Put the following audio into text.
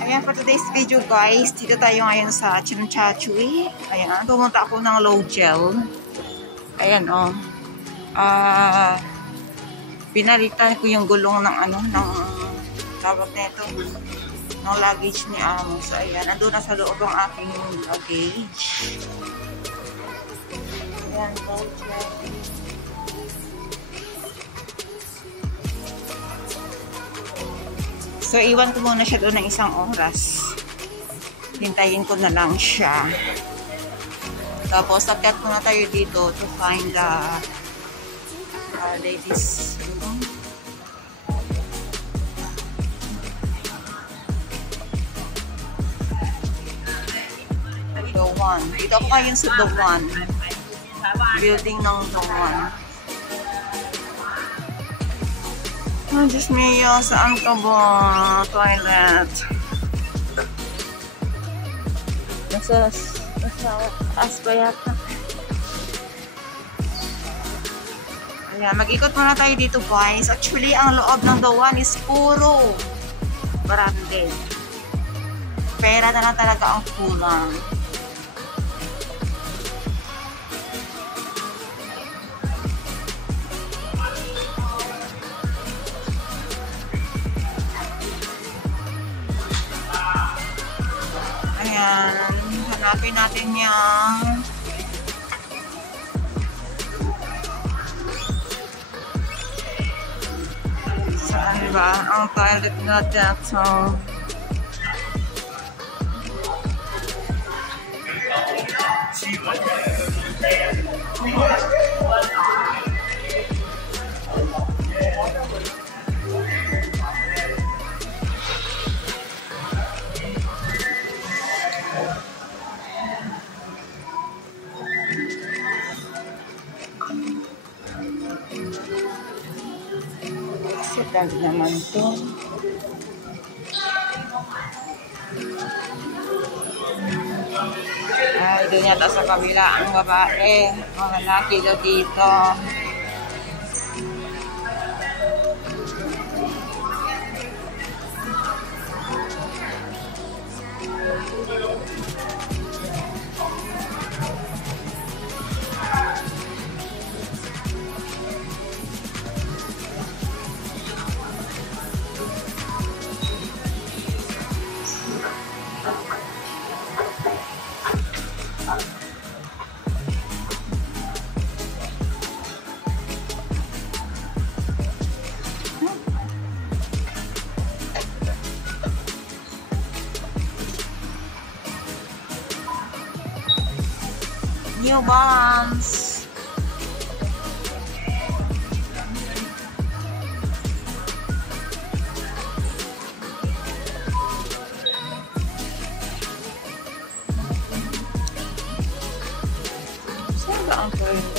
Ayan, for today's video guys, dito tayo ngayon sa Chinchachuy. Ayan, pumunta ako ng low gel. Ayan o. Pinalitan ko yung gulong ng ng tawag na ito, ng luggage ni Amo. So ayan, nandun na sa loob ang aking luggage. Ayan, low gel. So, iwan ko muna siya doon ng isang oras. Hintayin ko na lang siya. Tapos, akyat muna tayo dito to find the ladies room. The One. Dito ako ngayon sa The One. Building ng The One. Oh, Diyos mio, saan ka ba? Toilet. Nasa taas ba yata? Ayan, mag-ikot muna tayo dito guys. Actually, ang loob ng The One is puro branded. Pera na lang talaga ang kulang. Ayan, hanapin natin yung saan ba ang toilet na dito. Setang naman to. Ay, doon yata sa kabila ang babae. Mga lalaki daw dito. New Balance. Saan ba ang toilet?